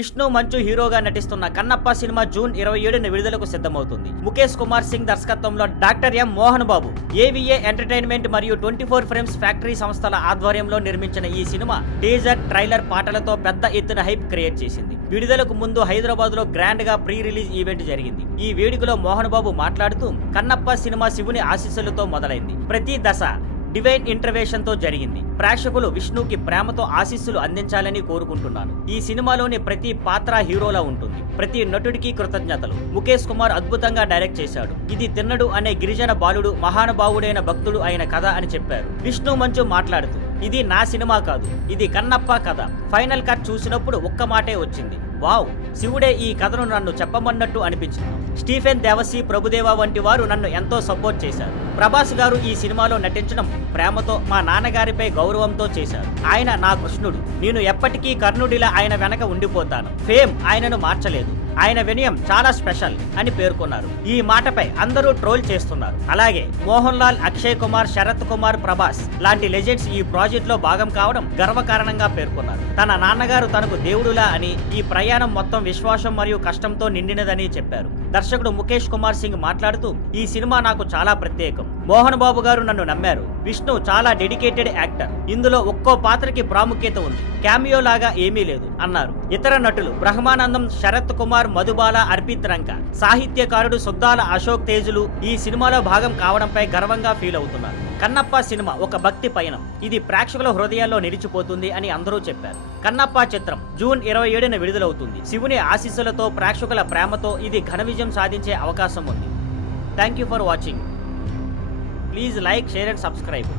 విష్ణు మంచు హీరోగా నటిస్తున్న కన్నప్ప సినిమా జూన్ 27న విడుదలకు సిద్ధమవుతుంది. ముఖేష్ కుమార్ సింగ్ దర్శకత్వంలో doctor M Mohan Babu, ఏవిఏ entertainment మరియు 24 ఫ్రేమ్స్ ఫ్యాక్టరీ సంస్థల ఆధ్వర్యంలో నిర్మించిన ఈ సినిమా టీజర్, ట్రైలర్ పాటలతో పెద్ద ఎత్తున హైప్ క్రియేట్ చేసింది. విడుదలకు ముందు హైదరాబాద్ లో గ్రాండ్ గా ప్రీ రిలీజ్ ఈవెంట్ జరిగింది. ఈ వేడుకలో మోహన్ బాబు మాట్లాడుతూ కన్నప్ప సినిమా శివుని ఆశీస్సులతో మొదలైంది. ప్రతి దశ డివైన్ ఇంటర్వెన్షన్ తో జరిగింది. ప్రేక్షకులు విష్ణుకి ప్రేమతో ఆశీస్సులు అందించాలని కోరుకుంటున్నాను. ఈ సినిమాలోని ప్రతి పాత్ర హీరోలా ఉంటుంది. ప్రతి నటుడికి కృతజ్ఞతలు. ముఖేష్ కుమార్ అద్భుతంగా డైరెక్ట్ చేశాడు. ఇది తిన్నడు అనే గిరిజన బాలుడు మహానుభావుడైన భక్తుడు అయిన కథ అని చెప్పారు. విష్ణు మంచు మాట్లాడుతూ ఇది నా సినిమా కాదు, ఇది కన్నప్ప కథ. ఫైనల్ కట్ చూసినప్పుడు ఒక్క మాటే వచ్చింది, వావ్, శివుడే ఈ కథను నన్ను చెప్పమన్నట్టు అనిపించింది. స్టీఫెన్ దేవసి, ప్రభుదేవ వంటి వారు నన్ను ఎంతో సపోర్ట్ చేశారు. ప్రభాస్ గారు ఈ సినిమాలో నటించడం ప్రేమతో, మా నాన్నగారిపై గౌరవంతో చేశారు. ఆయన నా కృష్ణుడు. నేను ఎప్పటికీ కర్ణుడిలా ఆయన వెనక ఉండిపోతాను. ఫేమ్ ఆయనను మార్చలేదు. ఆయన వినయం చాలా స్పెషల్ అని పేర్కొన్నారు. ఈ మాటపై అందరూ ట్రోల్ చేస్తున్నారు. అలాగే మోహన్ లాల్, అక్షయ్ కుమార్, శరత్ కుమార్, ప్రభాస్ లాంటి లెజెండ్స్ ఈ ప్రాజెక్ట్ లో భాగం కావడం గర్వకారణంగా పేర్కొన్నారు. తన నాన్నగారు తనకు దేవుడులా అని, ఈ ప్రయాణం మొత్తం విశ్వాసం మరియు కష్టంతో నిండినదని చెప్పారు. దర్శకుడు ముఖేష్ కుమార్ సింగ్ మాట్లాడుతూ ఈ సినిమా నాకు చాలా ప్రత్యేకం. మోహన్ బాబు గారు నన్ను నమ్మారు. విష్ణు చాలా డెడికేటెడ్ యాక్టర్. ఇందులో ఒక్కో పాత్రకి ప్రాముఖ్యత ఉంది. క్యామియో లాగా ఏమీ లేదు అన్నారు. ఇతర నటులు బ్రహ్మానందం, శరత్ కుమార్, మధుబాల, అర్పిత్ రంక, సాహిత్యకారుడు సుద్దాల అశోక్ తేజులు ఈ సినిమాలో భాగం కావడంపై గర్వంగా ఫీల్ అవుతున్నారు. కన్నప్ప సినిమా ఒక భక్తి పయనం. ఇది ప్రేక్షకుల హృదయాల్లో నిలిచిపోతుంది అని అందరూ చెప్పారు. కన్నప్ప చిత్రం జూన్ 27న విడుదలవుతుంది. శివుని ఆశీస్సులతో, ప్రేక్షకుల ప్రేమతో ఇది ఘన విజయం సాధించే అవకాశం ఉంది. Thank you for watching. Please like, share and subscribe.